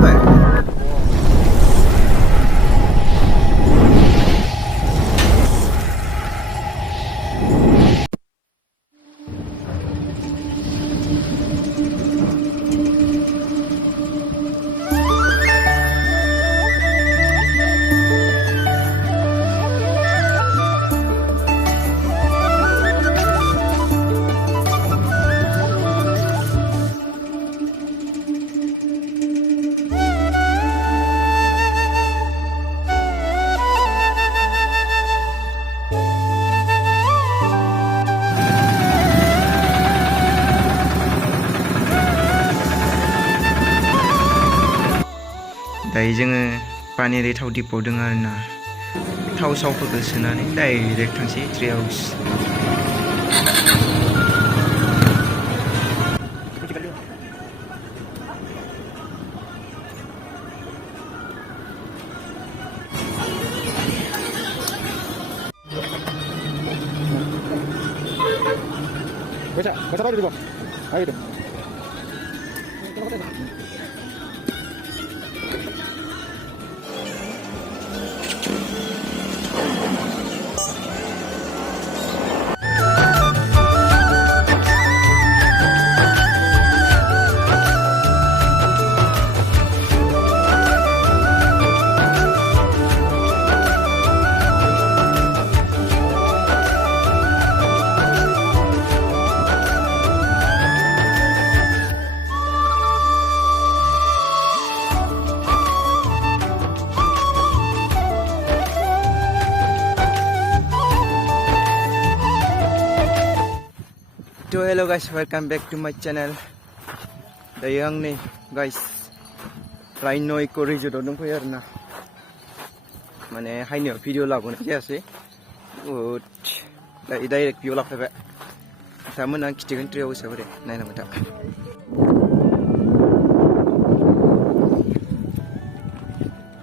vậy. दायो जोङो पानेरि थाव डिप'आव दङ आरोना थाव सावफोरखौ सोनानै डाइरेक्ट थांसै ट्रि house baca dulu bang, ayo deh. So hello guys, welcome back to my channel. Dayo ang ni guys Rhino Eco Resort dong po yarna. Mane haino video lago na kasi. Direct view lago ba. Sama nang kitigan trio sa bare. Nay na mata.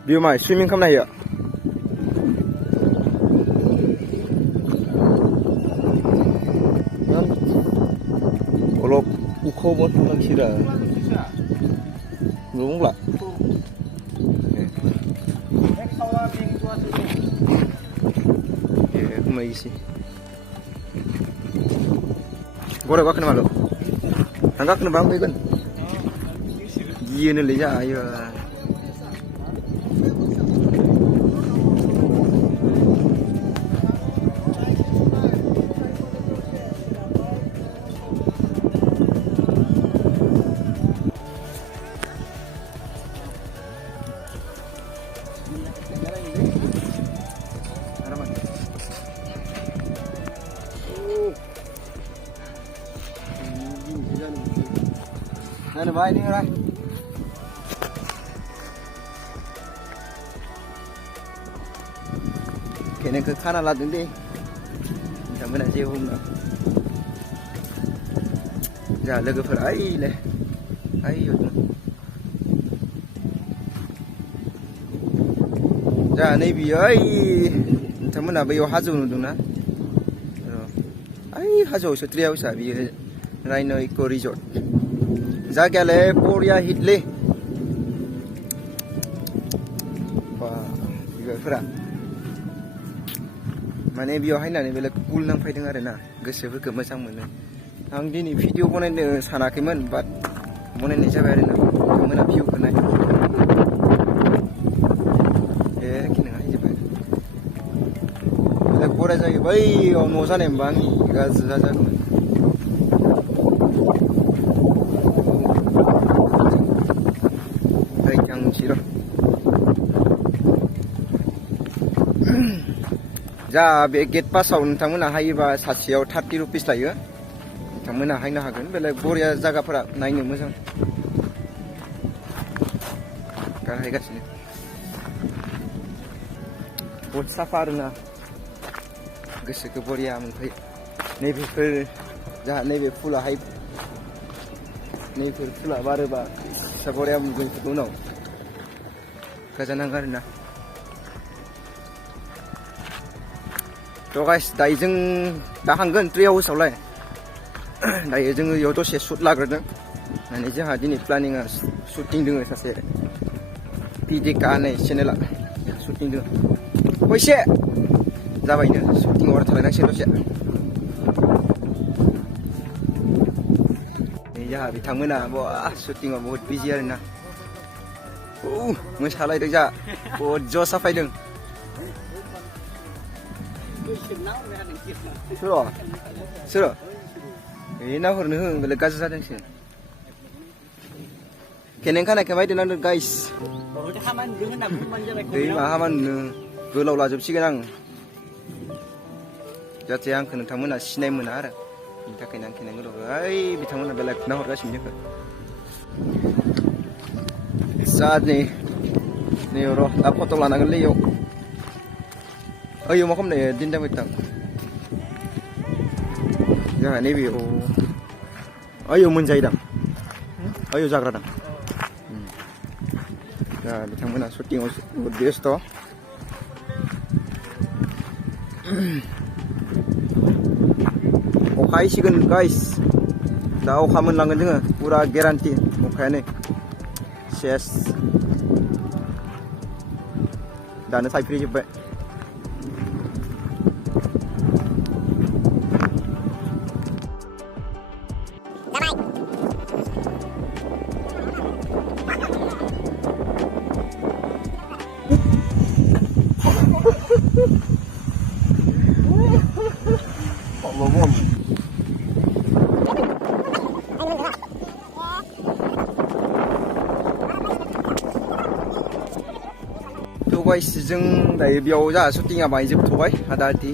View mai swimming kam na ya. Kalau uko buat orang kira, belum lah. Aku mau isi. Boleh kau kena malu? Angkat kena bang kan? Dia ni leja ayo. Này bay đi đây. Cái này cứ khá là đứng đi. Chẳng biết là chiêu không nữa. Giờ là cứ phải ấy này. Ấy rồi. Giờ này bị ấy. Chẳng biết là bây giờ hát dù được nè. Ấy hát dù sẽ treo sẽ bị Rhino Eco Resort. Jagale Poria Hitler. Wah, juga fera. Mane biyo haina ni bela cool nang faideng arena. Gosoफोरखौ मोजां मोनो. आं दिनै video बनायनो सानाखैमोन बाट बनायनाय जाबाय आरोना. मोना भिउखौ नाय. खिनो हायजोबाय. बे गरा जायो बै न' जानाय होनबा आंनि गाज्रि जाजागौमोन. जा बे गेट पासाव नोंथांमोना हायोबा सासेयाव 30 रुपिस लायो नोंथांमोना हायनो हागोन बेलेग बरिया जायगाफोरा नायनो मोजां गाहायगासिनो बहुद साफा आरोना गोसोखौ बरिया मोनफायो नैबेफोर जाहा नैबे फुलाहाय नैफोर फुला बारोबा बरिया मोनगोन उनाव गोजानांगौ आरोना तो गाइस दायो जों दा थांगोन ट्रि हाउसआवलाय दायो जोङो इयाव दसे शुट लाग्रोदों माने जोंहा दिनै प्लानिंआ शुटिं दङ सासे PDK होननाय चेनेला शुटिं दङ फैसे जाबायनो शुटिंआव आरो थालायनांसिगोन दसे जोंहा बिथांमोना शुटिंआव बहुत बिजि आरोना मोसालायदों जा बहुत ज' साफायदों सोर ना हरनो हो होनबालाय गाज्रि जादोंसो केनें खानायखौ बायदो नांदों गाइस दै मा हामानो गोलाव लाजोबसिगोन आं जाहाथे आंखौ नोंथांमोना सिनाय मोना आरो बिनि थाखायनो आं केनें गोलाव ओइ बिथांमोना बेलेग नाहरगासिनो जोंखौ जा नै र' दा फट' लानांगोनलै इयाव ओइयाव मा खालामनो दिन दाबाय थां जोंहा नैबेयाव ओइयाव मोनजायोदां ओइयाव जाग्रादां दा बिथांमोना शुटिंआव बहुद बेस्थ' अखा हासिगोन गाइस दा अखा मोनलांगोन जोङो पुरा गेरान्टि अखायानो सेस दानो थाइफ्रिजोब्बाय गाइस जों दायो बेयाव जोंहा शुटिंआ बाहाय जोबथ'बाय आदा आदि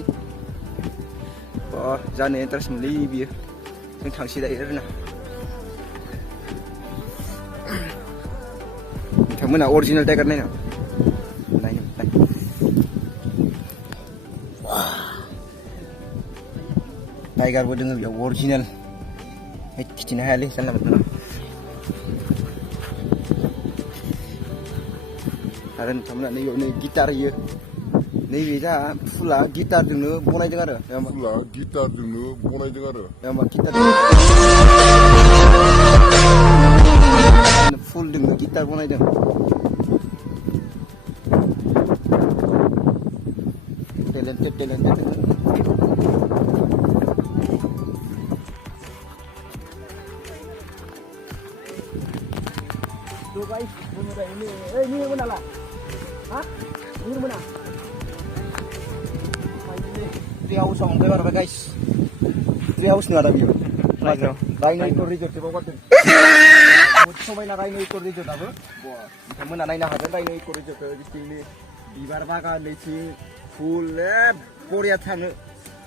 जानो इन्टारेस्ट मोनलै बियो जों थांसै दायो आरोना बिथांमोना अरिजिनेल टाइगार नायनो टाइगारबो दङ बेयाव अरिजिनेल खिथिनो हायालै जानला मोनला आरो नोंथांमोना नैयाव नै गिटार होयो नैबे जा फुला गिटारजोंनो बनायदों आरो फुलजोंनो गिटार बनायदों talented guys, ini mana lah? Hah? Ini mana? Tree house ang bayar ba guys? Tree house na rabi. Rhino Eco Resort di bawah tu. Sampai na Rhino Eco Resort apa? Kamu na naik na hadir Rhino Eco Resort di sini. Bibar bagan leci full Korea thang.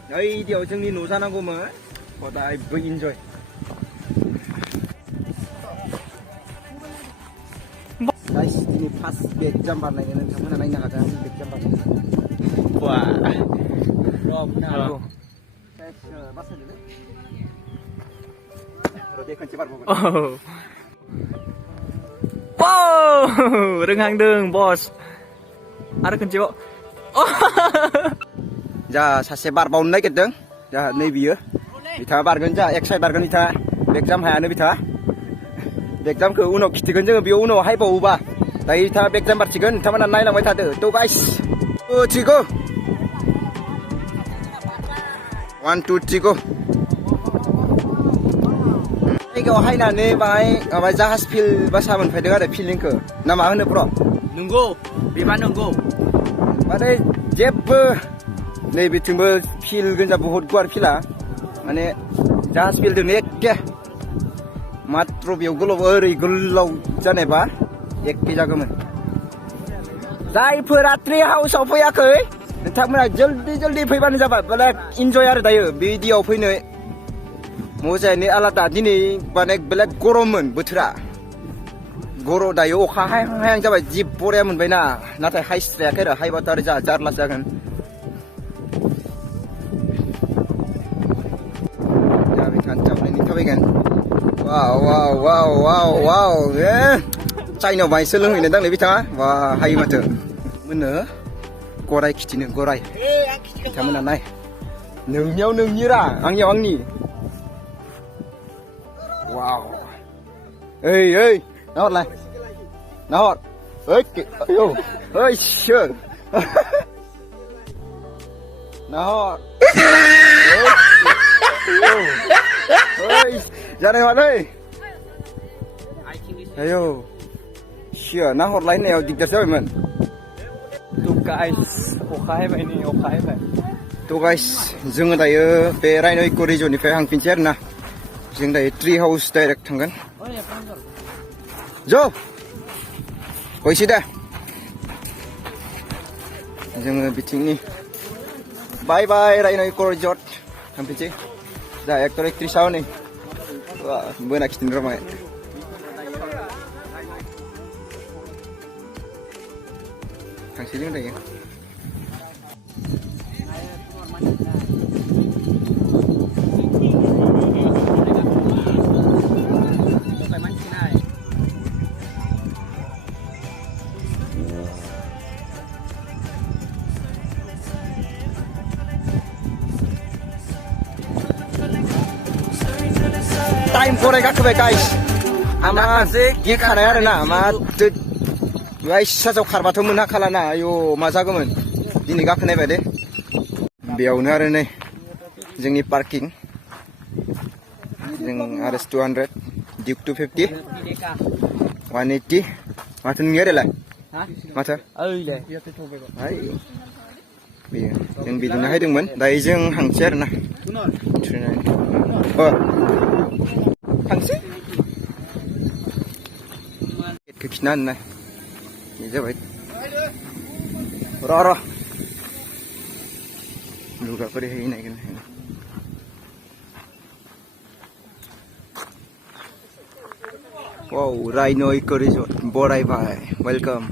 Ay dia orang ni nusa nanggo mah. Kota I enjoy. Guys, ini pas back jump barangnya nonton mana naik ada back jump barang. Wah, rom na. Bahasa dulu. Roti kunci bar bukan. Wow, rengang deng bos. Ada kunci bok. Ja, sase bar bau naik deng. Ja, naik biar. Bita bargan ja, excited bargan bita. Back jump hai anu bita. Backjump ke uno kitikan jangan biar uno hai bau ba. Tapi ta backjump bercikan, ta mana naik lambai ta tu guys. 2, 3 go. 1, 2, 3 go. Ini kau hai na ni bai jahas feel bahasa mana file ada feeling ke. Nama apa bro? Nunggu, biman nunggu. Mana jeb ni bitinggal feel kan jadi बहुत guar feel lah. Mana jahas feel tu nek ke. Matro biar gulau jangan ba, ek jaga man. Zai peratri house apa ya ke? Entah mana jaldi pergi jawab. Balik enjoy ada dah video pergi ni. Musa ni alat tadi ni balik goroman betura. Goro dah okah hai jawab jeep pore man bina. Nanti high strike ada high batar jarlas jangan. Jadi kancam ni tapi kan. Wow, China bai selung ini dang lebih tengah. Wah, hai macam mana? Gorai kicin gorai. Macam mana naik? Nungnyira, angnya. Wow. Ê, nó hot này. Nó hot. Ơi, yo. Ơi, sure. Nó hot. Ơi, ra đây hot đây. Ayo. Sure, nó hot lain này dikit sih men. Tuh guys, okai apa ini? Okai apa? Tuh guys, जोङो दायो बे राइन' इक' रिजर्टनिफ्राय हांफिनसै आरोना जों दायो tree house direct थांगोन ज' फैसै दा जोङो बिथिंनि बाय बाय राइन' इक' रिजर्ट थांफिनसै दा एक्टर एक्ट्रिसा हनै बोना खिथिनो रोंबाय थांसै जों दायो टाइम फराय गाखोबाय गाइस आमा गिखानाय आरोना मा गाइस साजाव खारबाथ' मोनहाखालाना आयौ मा जागौमोन दिनै गाखोनायबाय दे बेयावनो आरो नै जोंनि पार्किं जों RS 200 Duke 250 180 माथो नोंनिया देलाय माथो बेयो जों बिदिनो हायदोंमोन दायो जों हांसै आरोना थांसै गेटखौ खिन्था होननाय बे जाबाय र' लुगाफोर हैनायगोन वाव राइन' इक' रिजर्ट बरायबाय वेलकाम